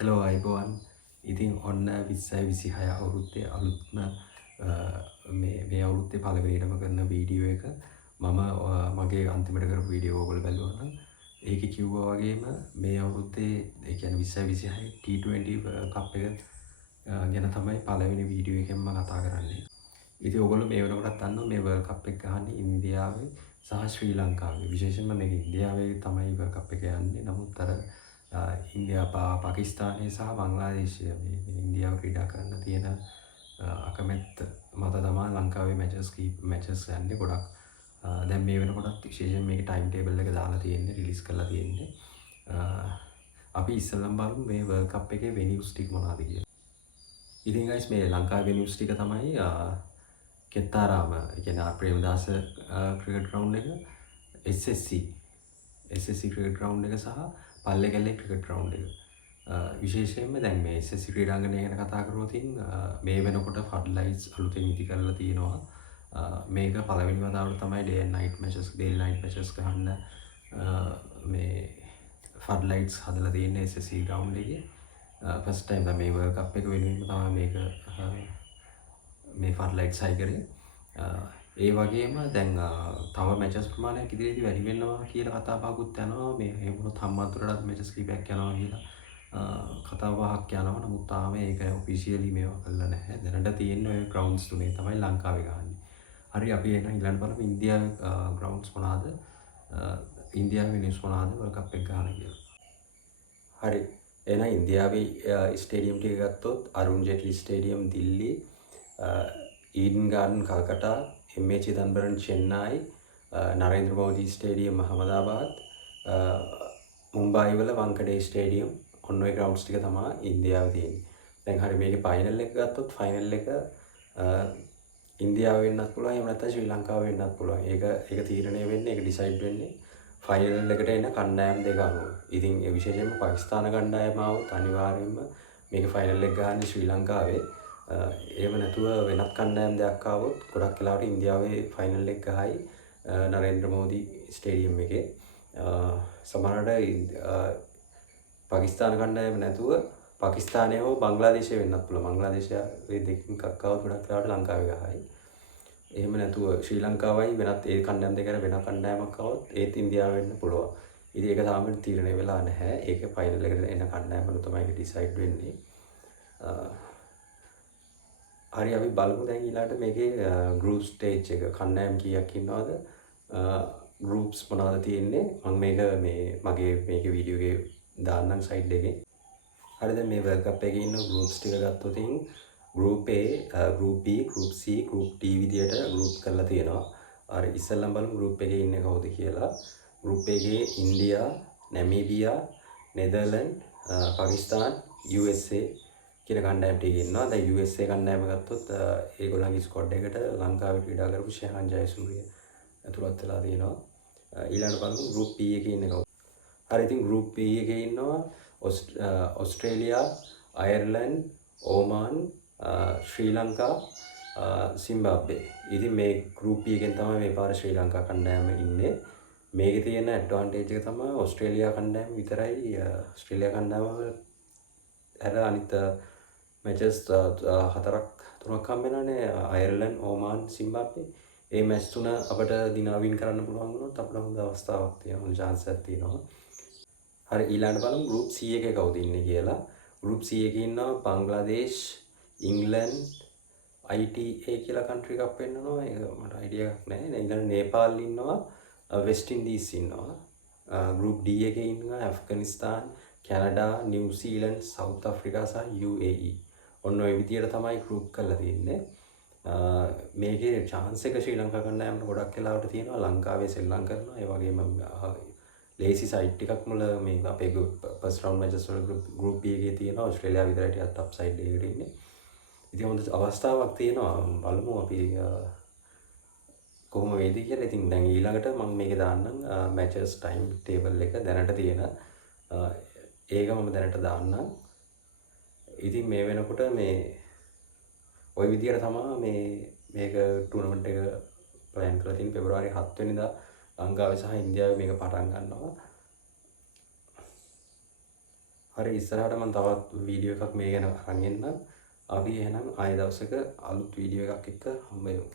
Hello අයිබෝවන් ඉතින් ඔන්න 2026 අවුරුද්දේ අලුත්ම මේ අවුරුද්දේ පළවෙනිටම කරන වීඩියෝ එක මම මගේ අන්තිමට කරපු වීඩියෝ ඔයගොල්ලෝ බැලුවා නම් ඒකේ කිව්වා වගේම මේ අවුරුද්දේ ඒ කියන්නේ 2026 T20 කප් එක ගැන තමයි පළවෙනි වීඩියෝ එකෙන් මම කතා කරන්නේ. ඉතින් ඔයගොල්ලෝ මේ වෙනකොටත් දන්නවා මේ වර්ල්ඩ් කප් එක ගහන්නේ ඉන්දියාවේ සහ ශ්‍රී ලංකාවේ. විශේෂයෙන්ම මේක ඉන්දියාවේ තමයි වර්ල්ඩ් කප් එක යන්නේ. නමුත් අර පාකිස්තානයේ සහ බංග්ලාදේශය මේ ඉන්දියාව ක්‍රීඩා කරන්න තියෙන අකමැත්ත මත තමයි ලංකාවේ මැචස් යන්නේ ගොඩක්. දැන් මේ වෙනකොටත් විශේෂයෙන් මේකේ ටයිම් ටේබල් එක දාලා තියෙන්නේ රිලීස් කරලා තියෙන්නේ. අපි ඉස්සෙල්ලම බලමු මේ වර්ල්ඩ් කප් එකේ වෙනියුස් ටික මොනවද කියලා. ඉතින් ගයිස් මේ ලංකාවේ වෙනියුස් ටික තමයි කෙත්තාරාම ඒ කියන්නේ ප්‍රේමදාස ක්‍රිකට් ග්‍රවුන්ඩ් එක, SSC ක්‍රිකට් ග්‍රවුන්ඩ් එක සහ පල්ලේකැල්ලේ ක්‍රිකට් ග්‍රවුන්ඩ් එක. විශේෂයෙන්ම දැන් මේ SSC ක්‍රීඩාංගණය ගැන කතා කරොත් මේ වෙනකොට ෆඩ් ලයිට්ස් අලුතෙන් ඉදි කරලා තියෙනවා. මේක පළවෙනි වතාවට තමයි day and night matches ගහන්න මේ ෆඩ් ලයිට්ස් හදලා තියෙන්නේ SSC ග්‍රවුන්ඩ් එකේ. ෆස්ට් ටයිම් තමයි මේ වර්ල්ඩ් කප් එක වෙනුවෙන් තමයි මේක මේ ෆඩ් ලයිට්ස් හයි කරේ. ඒ වගේම දැන් තව මැචස් ප්‍රමාණයක් ඉදිරියේදී වැඩි වෙනවා කියලා කතා බහකුත් යනවා. මේ එහෙම වුණොත් හම්බන්තොටට මැචස් කිහිපයක් යනවා කියලා කතා බහක් යනවා. නමුත් තාම ඒක ඔෆිෂියලි මේවා කරලා නැහැ. දැනට තියෙන ඔය ග්‍රවුන්ඩ්ස් තුනේ තමයි ලංකාවේ ගහන්නේ. හරි අපි එහෙනම් ඊළඟට බලමු ඉන්දියාවේ ග්‍රවුන්ඩ්ස් මොනවාද? ඉන්දියාවේ වෙනියුස් මොනවාද වර්ල්ඩ් කප් එක ගන්න කියලා. හරි. එහෙනම් ඉන්දියාවේ ස්ටේඩියම් ටික ගත්තොත් Arun Jaitley stadium Delhi, Eden Garden Calcutta, MA Chidambaram Chennai, Narendra Modi stadium Ahmedabad, Mumbai වල වංකඩේ ස්ටේඩියම් ඔන්න ඔය ග්‍රවුන්ඩ්ස් ටික තමයි ඉන්දියාවේ තියෙන්නේ. දැන් හරි මේකේ ෆයිනල් එක ගත්තොත් ෆයිනල් එක ඉන්දියාව වෙන්නත් පුළුවන් එහෙම නැත්නම් ශ්‍රී ලංකාව වෙන්නත් පුළුවන්. ඒක තීරණය වෙන්නේ ඒක ඩිසයිඩ් වෙන්නේ ෆයිනල් එකට එන කණ්ඩායම් දෙක අනුව. ඉතින් ඒ විශේෂයෙන්ම පාකිස්තාන කණ්ඩායම આવොත් අනිවාර්යයෙන්ම මේක ෆයිනල් එක ගහන්නේ ශ්‍රී ලංකාවේ. එහෙම නැතුව වෙනත් කණ්ඩායම් දෙයක් ආවොත් ගොඩක් වෙලාවට ඉන්දියාවේ ෆයිනල් එක ගහයි නරේන්ද්‍ර මෝදි ස්ටේඩියම් එකේ. සමහරවිට පාකිස්තාන කණ්ඩායම නැතුව පාකිස්තානය හෝ බංග්ලාදේශය වෙන්නත් පුළුවන්. බංග්ලාදේශය දෙකකින් එකක් ආවොත් ගොඩක් වෙලාවට ලංකාවේ ගහයි. එහෙම නැතුව ශ්‍රී ලංකාවයි වෙනත් ඒ කණ්ඩායම් දෙක වෙන කණ්ඩායමක් આવොත් ඒත් ඉන්දියාව වෙන්න පුළුවන්. ඉතින් ඒක තාම තීරණය වෙලා නැහැ. ඒක ෆයිනල් එකට එන කණ්ඩායම වල තමයි ඒක ඩිසයිඩ් වෙන්නේ. හරි අපි බලමු දැන් ඊළඟට මේකේ ගෲප් ස්ටේජ් එක කණ්ඩායම් කීයක් ඉන්නවද? ගෲප්ස් මොනවද තියෙන්නේ? මම මේක මගේ මේකේ වීඩියෝ එකේ දාන්නම් සයිඩ් එකේ. හරි දැන් මේ වර්ල්ඩ් කප් එකේ ඉන්න ගෲප්ස් ටික ගත්තොත් Group A, Group B, Group C, Group D විදියට ගෲප් කරලා තියෙනවා. හරි ඉස්සෙල්ලම බලමු ගෲප් එකේ ඉන්නේ කවුද කියලා. ගෲප් එකේ ඉන්දියා, නැමීබියා, නෙදර්ලන්ඩ්, පාකිස්තාන්, USA කියන කණ්ඩායම් ටික ඉන්නවා. දැන් USA කණ්ඩායම ගත්තොත් ඒගොල්ලන්ගේ ස්ක්වොඩ් එකට ලංකාවේ ක්‍රීඩා කරපු ශයහන් ජයසූරිය ඇතුළත් වෙලා තියෙනවා. ඊළඟට බලමු ගෲප් B එකේ ඉන්නේ කවුද. හරි ඉතින් ගෲප් B එකේ ඉන්නවා ඔස්ට්‍රේලියා, අයර්ලන්ඩ්, ඕමාන්, ශ්‍රී ලංකා, සිම්බාබ්වේ. ඉතින් මේ ගෲප් B එකෙන් තමයි මේ පාර ශ්‍රී ලංකා කණ්ඩායම ඉන්නේ. මේකේ තියෙන ඇඩ්වාන්ටේජ් එක තමයි ඔස්ට්‍රේලියා කණ්ඩායම විතරයි ඔස්ට්‍රේලියා කණ්ඩායම හැර අනිත් මැචස් 4-3ක් හම්බ වෙනවානේ අයර්ලන්ඩ්, ඕමාන්, සිම්බාබ්වේ. ඒ මැච් තුන අපිට දිනා වින් කරන්න පුළුවන් වුණොත් අපිට හොඳ අවස්ථාවක් තියෙනවා, හොඳ chance එකක් තියෙනවා. හරි ඊළඟට බලමු ගෲප් C එකේ කවුද ඉන්නේ කියලා. ගෲප් C එකේ ඉන්නවා බංග්ලාදේශ්, ඉංග්ලන්ඩ්, ITA කියලා කන්ට්‍රි එකක් වෙන්නනවා. ඒක මට අයිඩියා එකක් නැහැ. ඊළඟට නේපාල් ඉන්නවා, වෙස්ට් ඉන්දීස් ඉන්නවා. ගෲප් D එකේ ඉන්නවා ඇෆ්ගනිස්තාන්, කැනඩා, නිව්සීලන්ඩ්, සවුත් අප්‍රිකා සහ UAE. ඔන්න ඔය විදියට තමයි ගෲප් කරලා තියෙන්නේ. මේකේ chance එක ශ්‍රී ලංකා කණ්ඩායමට ගොඩක් වෙලාවට තියෙනවා. ලංකාවේ සෙල්ලම් කරනවා. ඒ වගේම ලේසි සයිඩ් ටිකක් මුල මේ අපේ ෆස්ට් රවුන්ඩ් මැචස් වල ගෲප් B එකේ තියෙනවා. ඔස්ට්‍රේලියාව විතරයි ටිකක් ටොප් සයිඩ් එකකට ඉන්නේ. ඉතින් හොඳ අවස්ථාවක් තියෙනවා. බලමු අපි කොහොම වේද කියලා. ඉතින් දැන් ඊළඟට මම මේක දාන්නම් මැචස් ටයිම් ටේබල් එක දැනට තියෙන. ඒක මම දැනට දාන්නම්. ඉතින් මේ වෙනකොට මේ ওই විදියට තමයි මේක ටූර්නමන්ට් එක ප්ලෑන් කරලා තියෙන්නේ. පෙබරවාරි 7 වෙනිදා ලංකාවේ සහ ඉන්දියාවේ මේක පටන් ගන්නවා. හරි ඉස්සරහට මම තවත් වීඩියෝ එකක් මේ ගැන අරන් එන්නම්. අපි එහෙනම් ආයෙ දවසක අලුත් වීඩියෝ එකක් එක්ක හම්බ වෙමු.